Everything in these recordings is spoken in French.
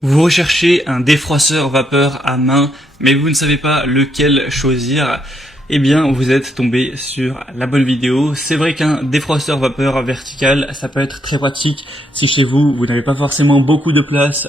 Vous recherchez un défroisseur vapeur à main, mais vous ne savez pas lequel choisir. Eh bien, vous êtes tombé sur la bonne vidéo. C'est vrai qu'un défroisseur vapeur vertical, ça peut être très pratique si chez vous, vous n'avez pas forcément beaucoup de place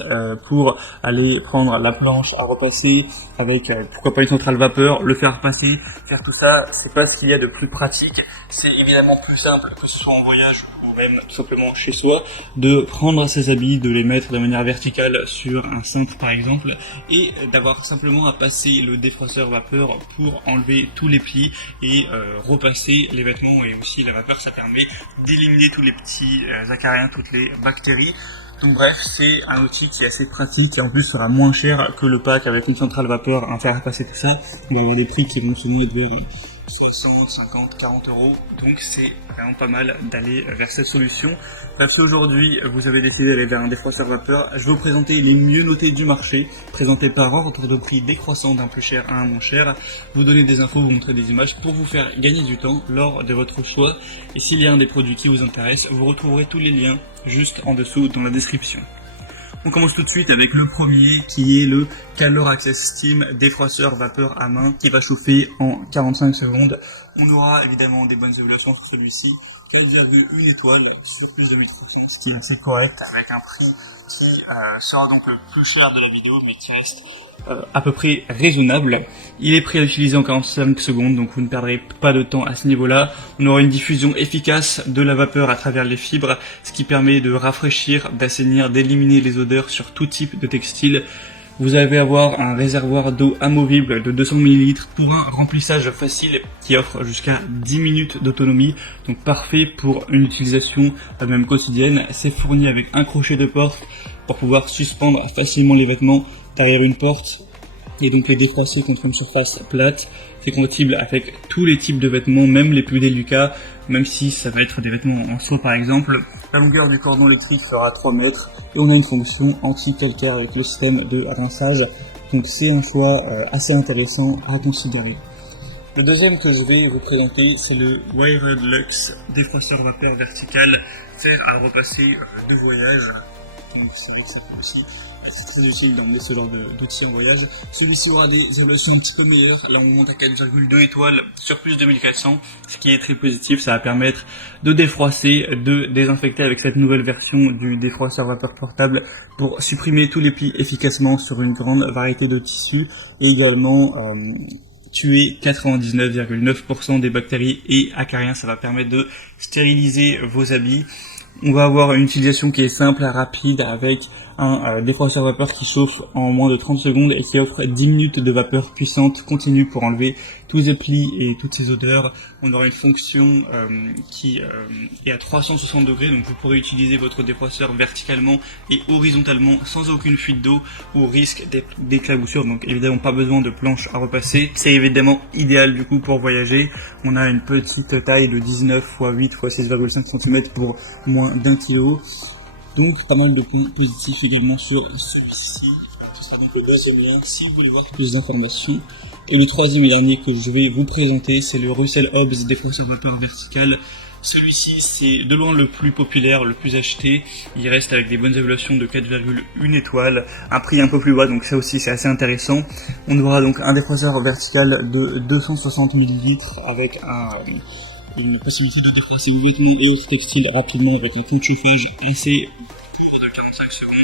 pour aller prendre la planche à repasser avec, pourquoi pas une centrale vapeur, le faire passer, faire tout ça. C'est pas ce qu'il y a de plus pratique. C'est évidemment plus simple, que ce soit en voyage ou même tout simplement chez soi, de prendre ses habits, de les mettre de manière verticale sur un cintre par exemple, et d'avoir simplement à passer le défroisseur vapeur pour enlever tous les plis et repasser les vêtements. Et aussi la vapeur, ça permet d'éliminer tous les petits acariens, toutes les bactéries. Donc bref, c'est un outil qui est assez pratique et en plus sera moins cher que le pack avec une centrale vapeur à faire passer tout ça. On va avoir des prix qui vont se être vers 60, 50, 40 euros. Donc c'est vraiment pas mal d'aller vers cette solution. Bref, si aujourd'hui vous avez décidé d'aller vers un défroisseur vapeur, je vais vous présenter les mieux notés du marché, présentés par ordre de prix décroissant d'un plus cher à un moins cher, vous donner des infos, vous montrer des images pour vous faire gagner du temps lors de votre choix. Et s'il y a un des produits qui vous intéresse, vous retrouverez tous les liens juste en dessous dans la description. On commence tout de suite avec le premier qui est le Calor Access Steam défroisseur vapeur à main qui va chauffer en 45 secondes. On aura évidemment des bonnes évaluations sur celui-ci. 4,1 étoiles sur plus de 8%, ce qui est assez correct avec un prix qui sera donc le plus cher de la vidéo mais qui reste à peu près raisonnable. Il est prêt à utiliser en 45 secondes, donc vous ne perdrez pas de temps à ce niveau-là. On aura une diffusion efficace de la vapeur à travers les fibres, ce qui permet de rafraîchir, d'assainir, d'éliminer les odeurs sur tout type de textile. Vous allez avoir un réservoir d'eau amovible de 200 ml pour un remplissage facile qui offre jusqu'à 10 minutes d'autonomie, donc parfait pour une utilisation même quotidienne. C'est fourni avec un crochet de porte pour pouvoir suspendre facilement les vêtements derrière une porte et donc les défroisser contre une surface plate. C'est compatible avec tous les types de vêtements, même les plus délicats, même si ça va être des vêtements en soie par exemple. La longueur du cordon électrique fera 3 mètres et on a une fonction anti-calcaire avec le système de rinçage. Donc c'est un choix assez intéressant à considérer. Le deuxième que je vais vous présenter, c'est le Wired Luxe défroisseur vapeur vertical fait à repasser du voyage. Donc c'est vrai que c'est aussi très utile d'emmener ce genre d'outils en voyage. Celui-ci aura des évaluations un petit peu meilleures. Là on monte à 4,2 étoiles sur plus de 1400, ce qui est très positif. Ça va permettre de défroisser, de désinfecter avec cette nouvelle version du défroisseur vapeur portable pour supprimer tous les plis efficacement sur une grande variété de tissus et également tuer 99,9% des bactéries et acariens. Ça va permettre de stériliser vos habits. On va avoir une utilisation qui est simple, rapide, avec un défroisseur vapeur qui chauffe en moins de 30 secondes et qui offre 10 minutes de vapeur puissante continue pour enlever tous les plis et toutes ces odeurs. On aura une fonction qui est à 360 degrés, donc vous pourrez utiliser votre défroisseur verticalement et horizontalement sans aucune fuite d'eau ou risque d'éclaboussure. Donc évidemment pas besoin de planche à repasser. C'est évidemment idéal du coup pour voyager. On a une petite taille de 19 x 8 x 6,5 cm pour moins d'1 kg. Donc pas mal de points positifs également sur celui-ci. Ce sera donc le deuxième lien si vous voulez voir plus d'informations. Et le troisième et dernier que je vais vous présenter, c'est le Russell Hobbs défroisseur vapeur vertical. Celui-ci, c'est de loin le plus populaire, le plus acheté. Il reste avec des bonnes évaluations de 4,1 étoiles, un prix un peu plus bas, donc ça aussi c'est assez intéressant. On aura donc un défroisseur vertical de 260 ml avec une possibilité de défroisser vos vêtements et autres textiles rapidement avec un taux de chauffage assez court de 45 secondes.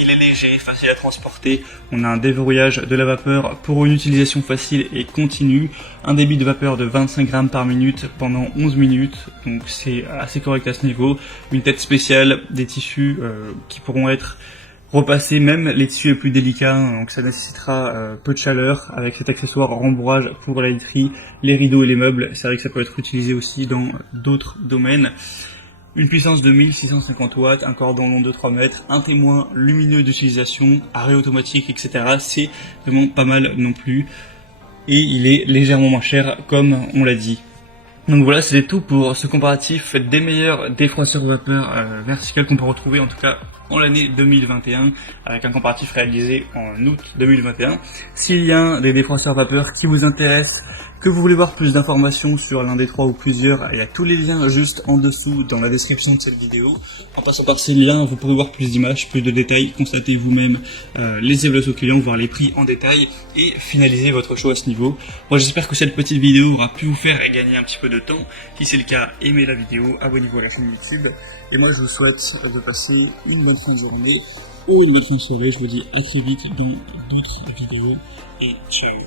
Il est léger, facile à transporter. On a un déverrouillage de la vapeur pour une utilisation facile et continue. Un débit de vapeur de 25 grammes par minute pendant 11 minutes. Donc c'est assez correct à ce niveau. Une tête spéciale, des tissus qui pourront être repassés, même les tissus les plus délicats. Donc ça nécessitera peu de chaleur avec cet accessoire rembourrage pour la literie, les rideaux et les meubles. C'est vrai que ça peut être utilisé aussi dans d'autres domaines. Une puissance de 1650 watts, un cordon long de 3 mètres, un témoin lumineux d'utilisation, arrêt automatique, etc. C'est vraiment pas mal non plus. Et il est légèrement moins cher, comme on l'a dit. Donc voilà, c'était tout pour ce comparatif des meilleurs défroisseurs vapeur vertical qu'on peut retrouver, en tout cas en l'année 2021 avec un comparatif réalisé en août 2021. S'il y a des défroisseurs vapeur qui vous intéressent, que vous voulez voir plus d'informations sur l'un des trois ou plusieurs, il y a tous les liens juste en dessous dans la description de cette vidéo. En passant par ces liens, vous pourrez voir plus d'images, plus de détails, constater vous-même les évaluations clients, voir les prix en détail et finaliser votre choix à ce niveau. Moi j'espère que cette petite vidéo aura pu vous faire gagner un petit peu de temps. Si c'est le cas, aimez la vidéo, abonnez-vous à la chaîne YouTube. Et moi je vous souhaite de passer une bonne fin de journée ou une bonne fin de soirée. Je vous dis à très vite dans d'autres vidéos et ciao.